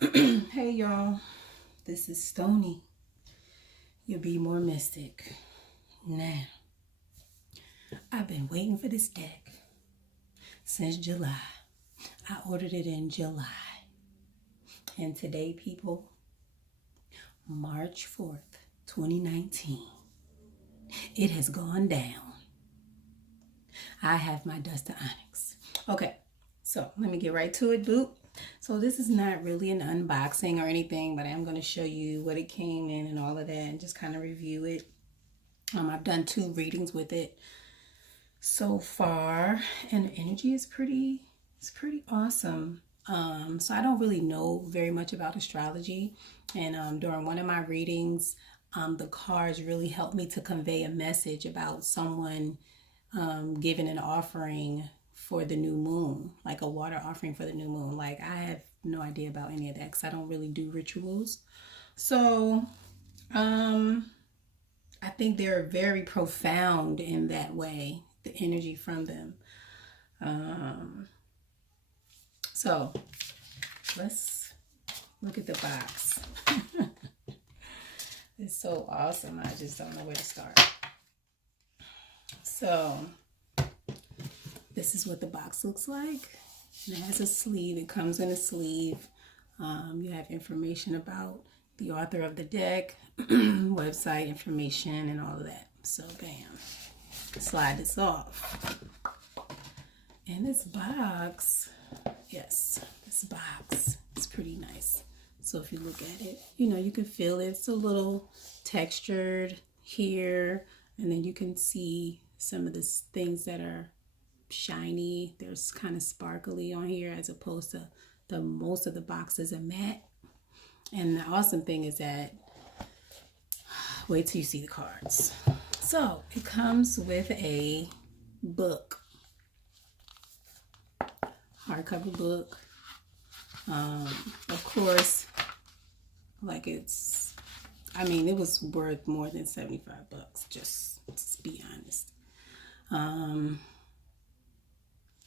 Hey y'all, this is Stony. You'll be more mystic. Now, I've been waiting for this deck since July. I ordered it in July. And today, people, March 4th, 2019, it has gone down. I have my dust of Onyx. Okay, so let me get right to it, boop. So this is not really an unboxing or anything, but I'm going to show you what it came in and all of that and just kind of review it. I've done 2 readings with it so far, and the energy is pretty awesome. So I don't really know very much about astrology, and during one of my readings, the cards really helped me to convey a message about someone giving an offering for the new moon, like a water offering for the new moon. Like, I have no idea about any of that because I don't really do rituals. So I think they're very profound in that way, the energy from them. So let's look at the box. It's so awesome. I just don't know where to start. So this is what the box looks like. And it has a sleeve. It comes in a sleeve. You have information about the author of the deck, website information, and all of that. So bam, slide this off. And this box, yes, this box is pretty nice. So if you look at it, you can feel it. It's a little textured here, and then you can see some of the things that are shiny. There's kind of sparkly on here, as opposed to the most of the boxes are matte. And the awesome thing is that, wait till you see the cards. So it comes with a book, hardcover book. Of course, like it was worth more than $75, just to be honest.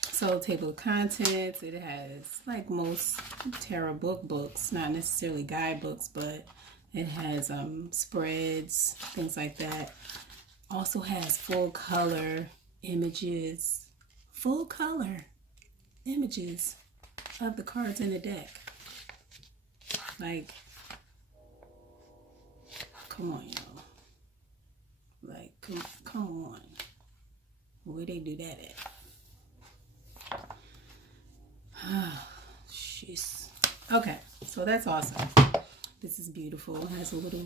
So table of contents, it has, like most tarot books, not necessarily guidebooks, but it has spreads, things like that. Also has full color images of the cards in the deck. Like, come on, y'all. Like, come on. Where they do that at? Jeez. Okay, so that's awesome. This is beautiful. It has a little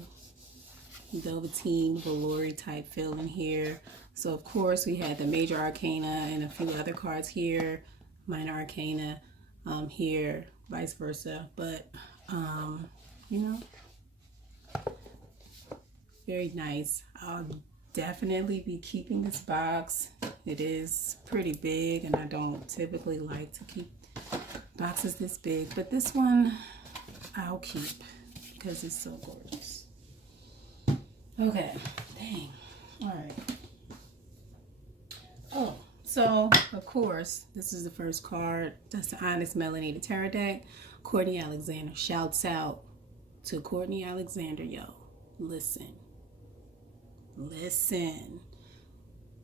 velveteen, velour type feel in here. So of course we had the major arcana and a few other cards here, minor arcana here, vice versa. But very nice. I'll definitely be keeping this box. It is pretty big, and I don't typically like to keep boxes this big, but this one I'll keep because it's so gorgeous. Okay, dang. All right. Oh, so of course this is the first card. That's the Onyx Melanated Tarot deck. Courtney Alexander. Shouts out to Courtney Alexander, yo. Listen.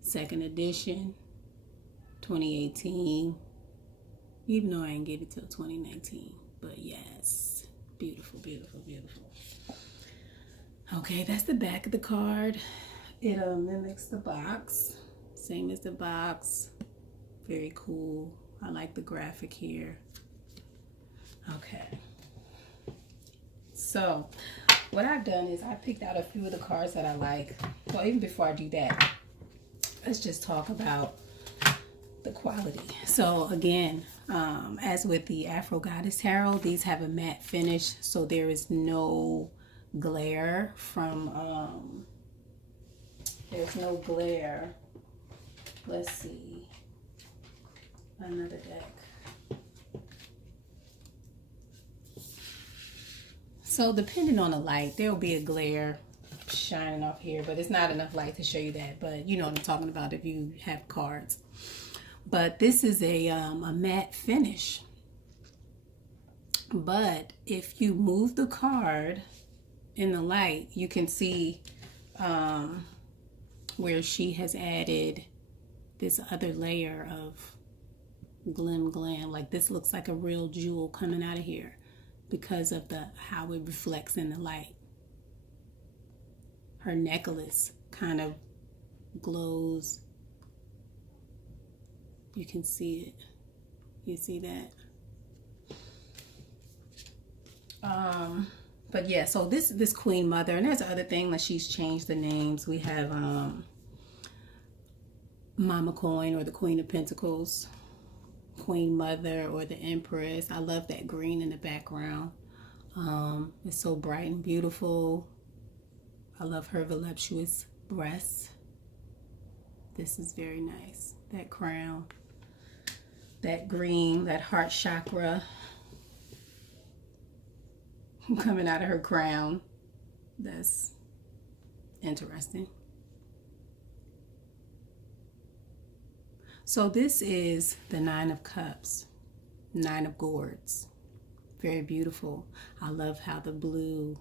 Second edition, 2018. Even though I didn't get it till 2019. But yes, beautiful, beautiful, beautiful. Okay, that's the back of the card. It mimics the box. Same as the box. Very cool. I like the graphic here. Okay. So, what I've done is I picked out a few of the cards that I like. Well, even before I do that, let's just talk about the quality. So again, as with the Afro Goddess Tarot, these have a matte finish, so there is no glare from there's no glare. Let's see, another deck. So depending on the light, there will be a glare shining off here, but it's not enough light to show you that. But you know what I'm talking about if you have cards. But this is a matte finish. But if you move the card in the light, you can see where she has added this other layer of glam. Like this looks like a real jewel coming out of here because of how it reflects in the light. Her necklace kind of glows. You can see it. You see that? But yeah, so this Queen Mother, and there's another thing that she's changed the names. We have Mama Coin, or the Queen of Pentacles, Queen Mother, or the Empress. I love that green in the background. It's so bright and beautiful. I love her voluptuous breasts. This is very nice. That crown, that green, that heart chakra coming out of her crown. That's interesting. So this is the Nine of Cups, Nine of Gourds. Very beautiful. I love how the blue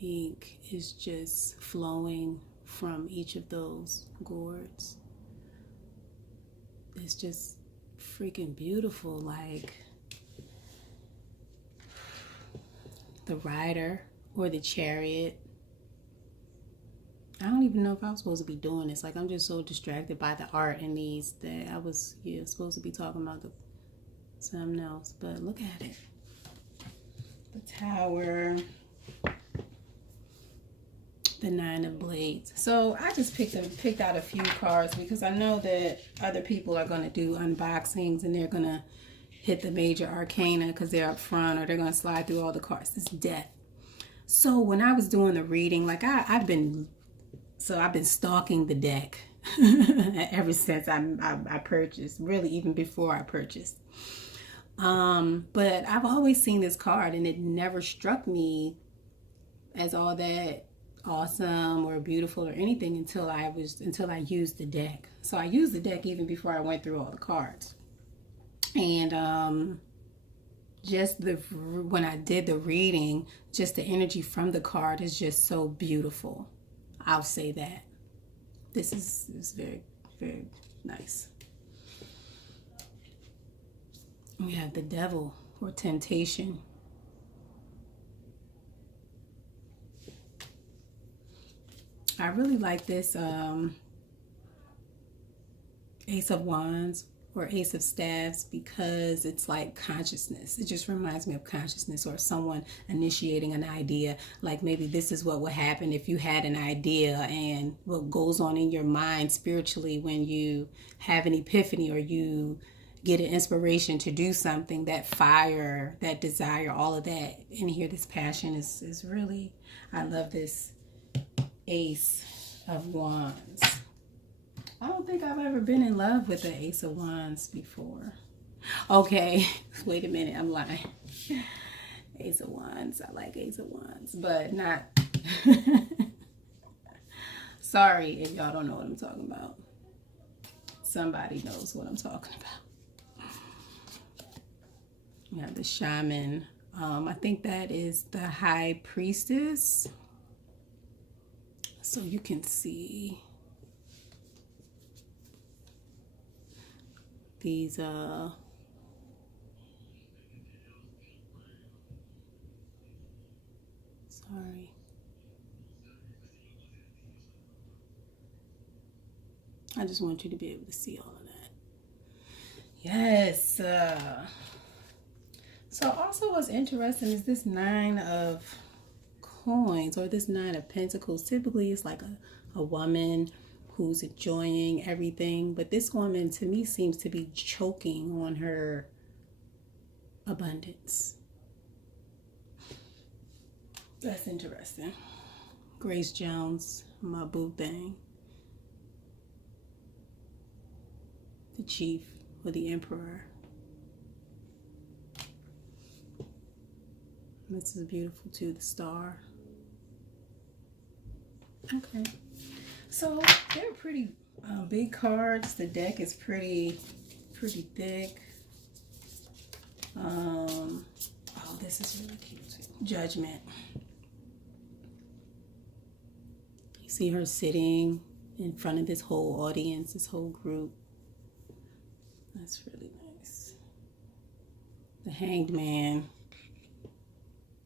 ink is just flowing from each of those gourds. It's just freaking beautiful. Like the rider or the chariot. I don't even know if I was supposed to be doing this. Like, I'm just so distracted by the art in these that I was supposed to be talking about something else. But look at it. The Tower. The Nine of Blades. So I just picked out a few cards because I know that other people are going to do unboxings and they're going to hit the major arcana because they're up front, or they're going to slide through all the cards. It's death. So when I was doing the reading, like I've been stalking the deck ever since I purchased, really even before I purchased. But I've always seen this card and it never struck me as all that awesome or beautiful or anything until I used the deck. So I used the deck even before I went through all the cards. And just when I did the reading, just the energy from the card is just so beautiful. I'll say that. This is very, very nice. We have the Devil, or temptation. I really like this Ace of Wands or Ace of Staffs because it's like consciousness. It just reminds me of consciousness, or someone initiating an idea. Like maybe this is what would happen if you had an idea, and what goes on in your mind spiritually when you have an epiphany or you get an inspiration to do something. That fire, that desire, all of that. And here this passion is really, I love this Ace of Wands. I don't think I've ever been in love with the Ace of Wands before. Okay, wait a minute, I'm lying. Ace of Wands, I like Ace of Wands, but not... Sorry if y'all don't know what I'm talking about. Somebody knows what I'm talking about. We have the Shaman. I think that is the High Priestess. So you can see these sorry. I just want you to be able to see all of that. Yes. So also what's interesting is this Nine of Coins, or this Nine of Pentacles. Typically it's like a woman who's enjoying everything, but this woman to me seems to be choking on her abundance. That's interesting. Grace Jones, my boo thing. The Chief, or the Emperor. This is beautiful too, the Star. Okay. So they're pretty big cards. The deck is pretty thick. this is really cute too. Judgment. You see her sitting in front of this whole audience, this whole group. That's really nice. The Hanged Man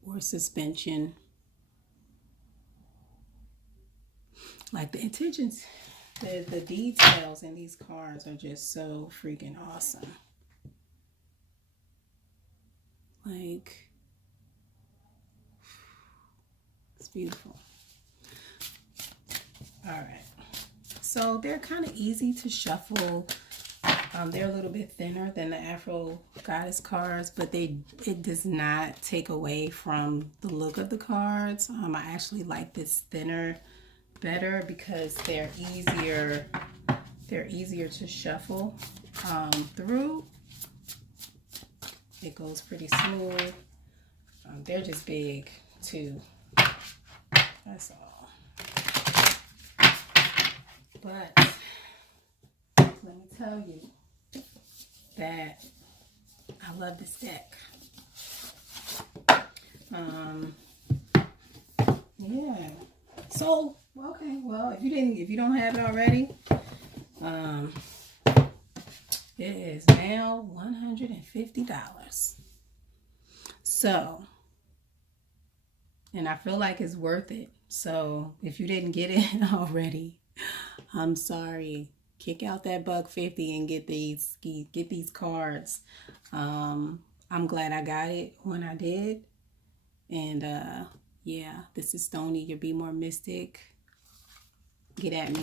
or Suspension. Like the intentions, the details in these cards are just so freaking awesome. Like, it's beautiful. All right. So they're kind of easy to shuffle. They're a little bit thinner than the Afro Goddess cards, but it does not take away from the look of the cards. I actually like this thinner better because they're easier to shuffle through. It goes pretty smooth. They're just big too. That's all. But let me tell you that I love this deck. Yeah. So, okay, well, if you don't have it already, it is now $150. So, and I feel like it's worth it. So, if you didn't get it already, I'm sorry. Kick out that $150 and get these cards. I'm glad I got it when I did. And yeah, this is Stony, your Be More Mystic. Get at me.